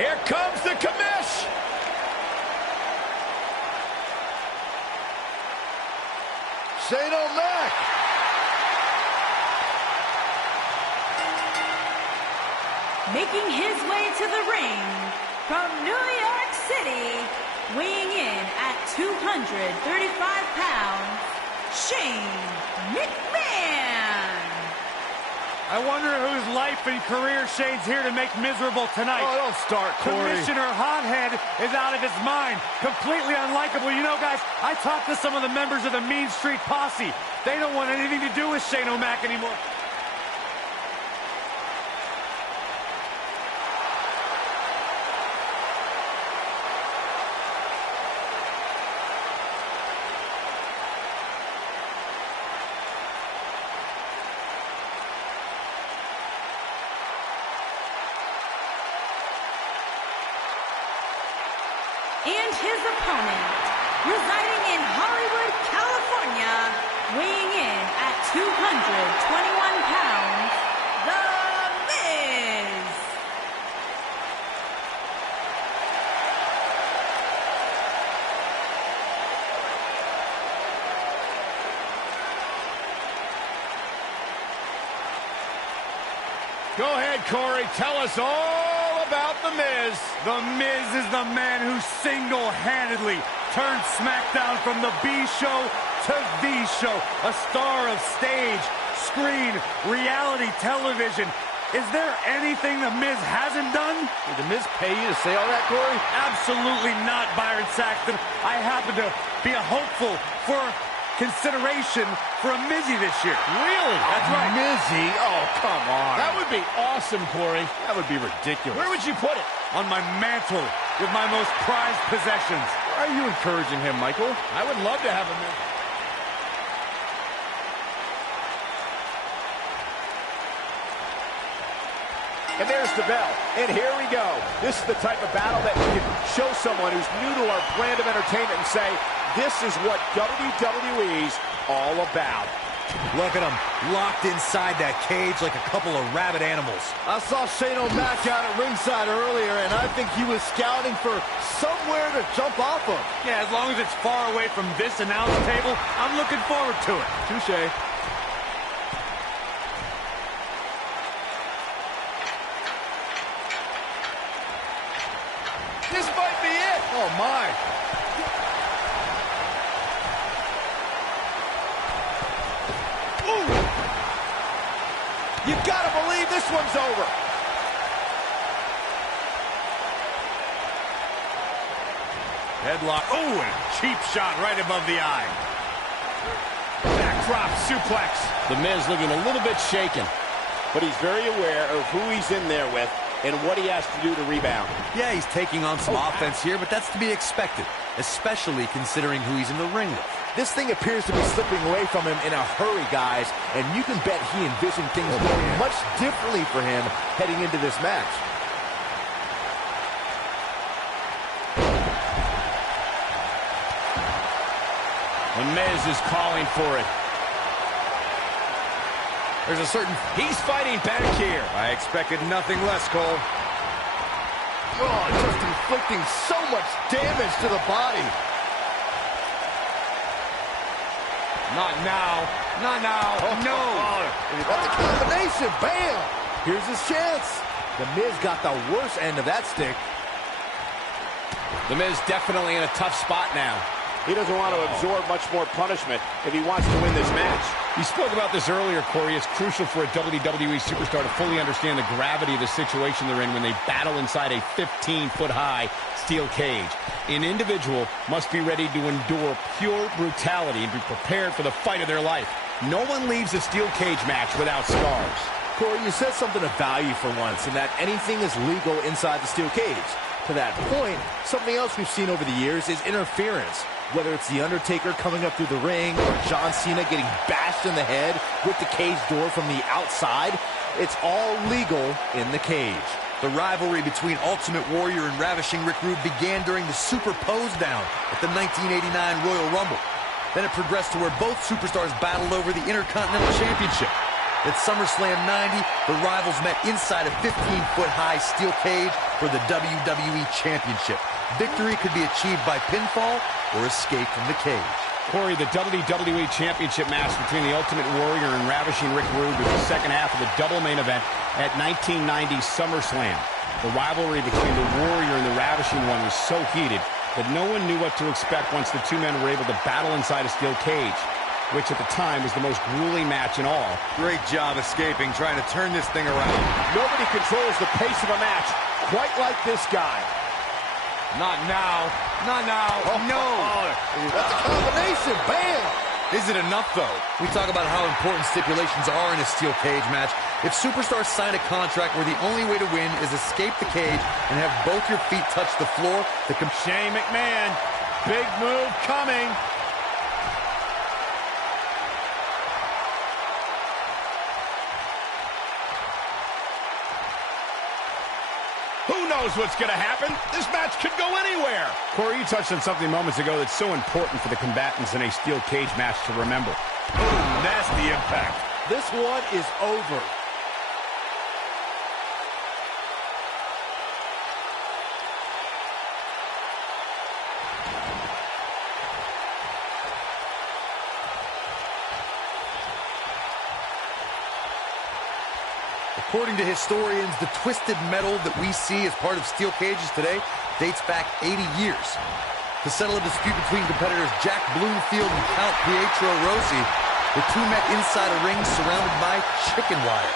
Here comes the commish. Shane O'Mac. Making his way to the ring from New York City, weighing in at 235 pounds, Shane McMahon. I wonder whose life and career Shane's here to make miserable tonight. Oh, don't start, Corey. Commissioner Hothead is out of his mind. Completely unlikable. You know, guys, I talked to some of the members of the Mean Street Posse. They don't want anything to do with Shane O'Mac anymore. And his opponent, residing in Hollywood, California, weighing in at 221 pounds, The Miz. Go ahead, Corey. Tell us all about The Miz. The Miz is the man who single-handedly turned SmackDown from the B show to the show. A star of stage, screen, reality television. Is there anything The Miz hasn't done? Did The Miz pay you to say all that, Corey? Absolutely not, Byron Saxton. I happen to be a hopeful for consideration for a Mizzy this year. Really? That's right. Mizzy? Oh, come on. That would be awesome, Corey. That would be ridiculous. Where would you put it? On my mantle with my most prized possessions. Why are you encouraging him, Michael? I would love to have him in. And there's the bell. And here we go. This is the type of battle that you can show someone who's new to our brand of entertainment and say, this is what WWE's all about. Look at him, locked inside that cage like a couple of rabid animals. I saw Shane O'Mac out at ringside earlier, and I think he was scouting for somewhere to jump off of. Yeah, as long as it's far away from this announce table, I'm looking forward to it. Touche. This might be it. Oh, my. You gotta believe this one's over. Headlock. Oh, and cheap shot right above the eye. Backdrop suplex. The Miz looking a little bit shaken, but he's very aware of who he's in there with and what he has to do to rebound. Yeah, he's taking on some offense here, but that's to be expected, especially considering who he's in the ring with. This thing appears to be slipping away from him in a hurry, guys, and you can bet he envisioned things going much differently for him heading into this match. The Miz is calling for it. There's a certain... He's fighting back here. I expected nothing less, Cole. Oh, just inflicting so much damage to the body. Not now. Not now. No. That's a combination. Bam. Here's his chance. The Miz got the worst end of that stick. The Miz definitely in a tough spot now. He doesn't want to absorb much more punishment if he wants to win this match. You spoke about this earlier, Corey. It's crucial for a WWE superstar to fully understand the gravity of the situation they're in when they battle inside a 15-foot-high steel cage. An individual must be ready to endure pure brutality and be prepared for the fight of their life. No one leaves a steel cage match without scars. Corey, you said something of value for once, in that anything is legal inside the steel cage. To that point, something else we've seen over the years is interference. Whether it's The Undertaker coming up through the ring or John Cena getting bashed in the head with the cage door from the outside, it's all legal in the cage. The rivalry between Ultimate Warrior and Ravishing Rick Rude began during the Super Pose Down at the 1989 Royal Rumble. Then it progressed to where both superstars battled over the Intercontinental Championship. At SummerSlam 90, the rivals met inside a 15-foot-high steel cage for the WWE Championship. Victory could be achieved by pinfall or escape from the cage. Corey, the WWE Championship match between the Ultimate Warrior and Ravishing Rick Rude was the second half of the double main event at 1990 SummerSlam. The rivalry between the Warrior and the Ravishing One was so heated that no one knew what to expect once the two men were able to battle inside a steel cage, which at the time was the most grueling match in all. Great job escaping, trying to turn this thing around. Nobody controls the pace of a match quite like this guy. Not now. Not now. No. That's a combination. Bam! Is it enough, though? We talk about how important stipulations are in a steel cage match. If superstars sign a contract where the only way to win is escape the cage and have both your feet touch the floor, Shane McMahon, big move coming. Who knows what's going to happen? This match could go anywhere. Corey, you touched on something moments ago that's so important for the combatants in a steel cage match to remember. Oh, nasty impact. This one is over. According to historians, the twisted metal that we see as part of steel cages today dates back 80 years. To settle a dispute between competitors Jack Bloomfield and Count Pietro Rossi, the two met inside a ring surrounded by chicken wire.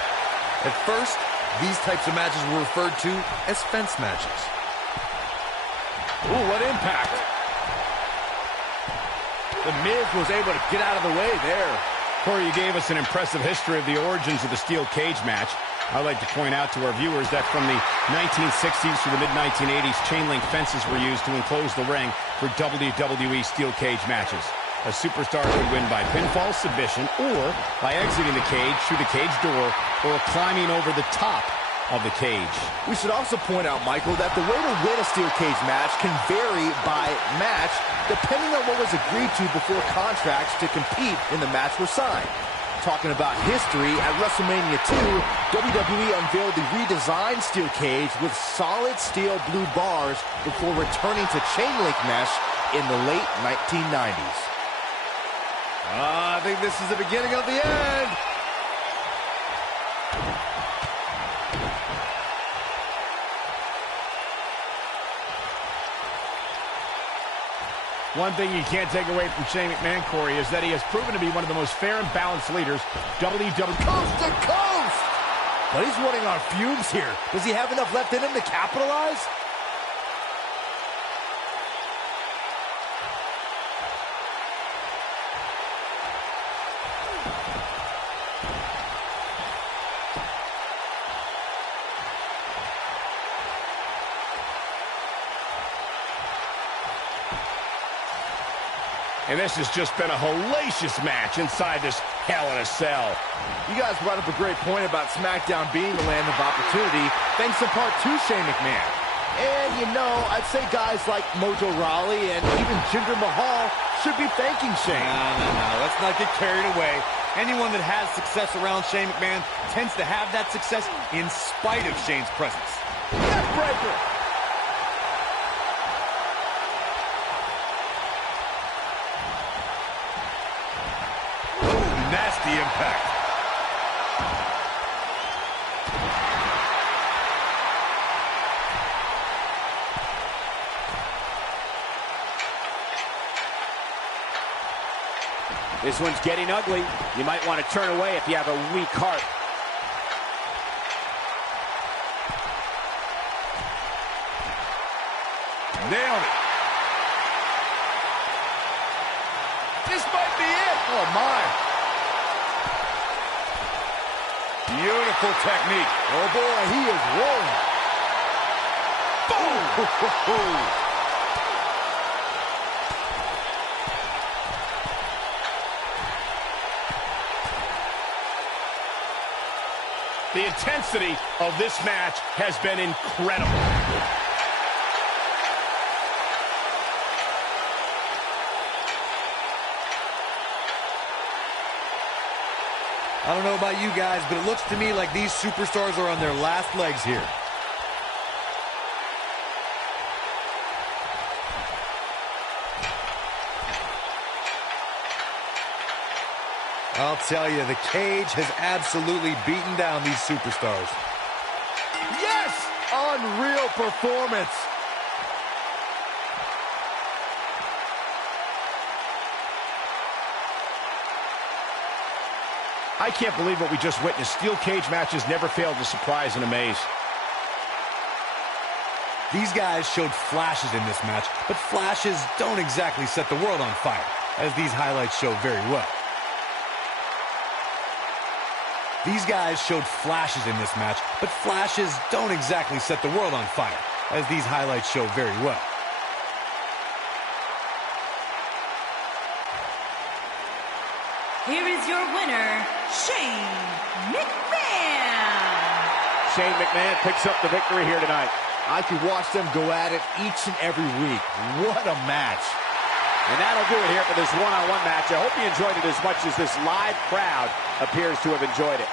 At first, these types of matches were referred to as fence matches. Ooh, what impact. The Miz was able to get out of the way there. Corey, you gave us an impressive history of the origins of the steel cage match. I'd like to point out to our viewers that from the 1960s to the mid-1980s, chain-link fences were used to enclose the ring for WWE steel cage matches. A superstar could win by pinfall, submission, or by exiting the cage through the cage door, or climbing over the top of the cage. We should also point out, Michael, that the way to win a steel cage match can vary by match depending on what was agreed to before contracts to compete in the match were signed. Talking about history, at WrestleMania 2, WWE unveiled the redesigned steel cage with solid steel blue bars before returning to chain link mesh in the late 1990s. I think this is the beginning of the end. One thing you can't take away from Shane McMahon, Corey, is that he has proven to be one of the most fair and balanced leaders WWE Coast to coast! But he's running on fumes here. Does he have enough left in him to capitalize? And this has just been a hellacious match inside this Hell in a Cell. You guys brought up a great point about SmackDown being the land of opportunity, thanks in part to Shane McMahon. And, you know, I'd say guys like Mojo Rawley and even Jinder Mahal should be thanking Shane. No. Let's not get carried away. Anyone that has success around Shane McMahon tends to have that success in spite of Shane's presence. Neckbreaker. Nasty impact. This one's getting ugly. You might want to turn away if you have a weak heart. Nailed it. This might be it. Oh, my. Beautiful technique. Oh, boy, he is rolling. Boom! The intensity of this match has been incredible. I don't know about you guys, but it looks to me like these superstars are on their last legs here. I'll tell you, the cage has absolutely beaten down these superstars. Yes! Unreal performance. I can't believe what we just witnessed. Steel cage matches never fail to surprise and amaze. These guys showed flashes in this match, but flashes don't exactly set the world on fire, as these highlights show very well. These guys showed flashes in this match, but flashes don't exactly set the world on fire, as these highlights show very well. Here is your winner, Shane McMahon. Shane McMahon picks up the victory here tonight. I could watch them go at it each and every week. What a match. And that'll do it here for this one-on-one match. I hope you enjoyed it as much as this live crowd appears to have enjoyed it.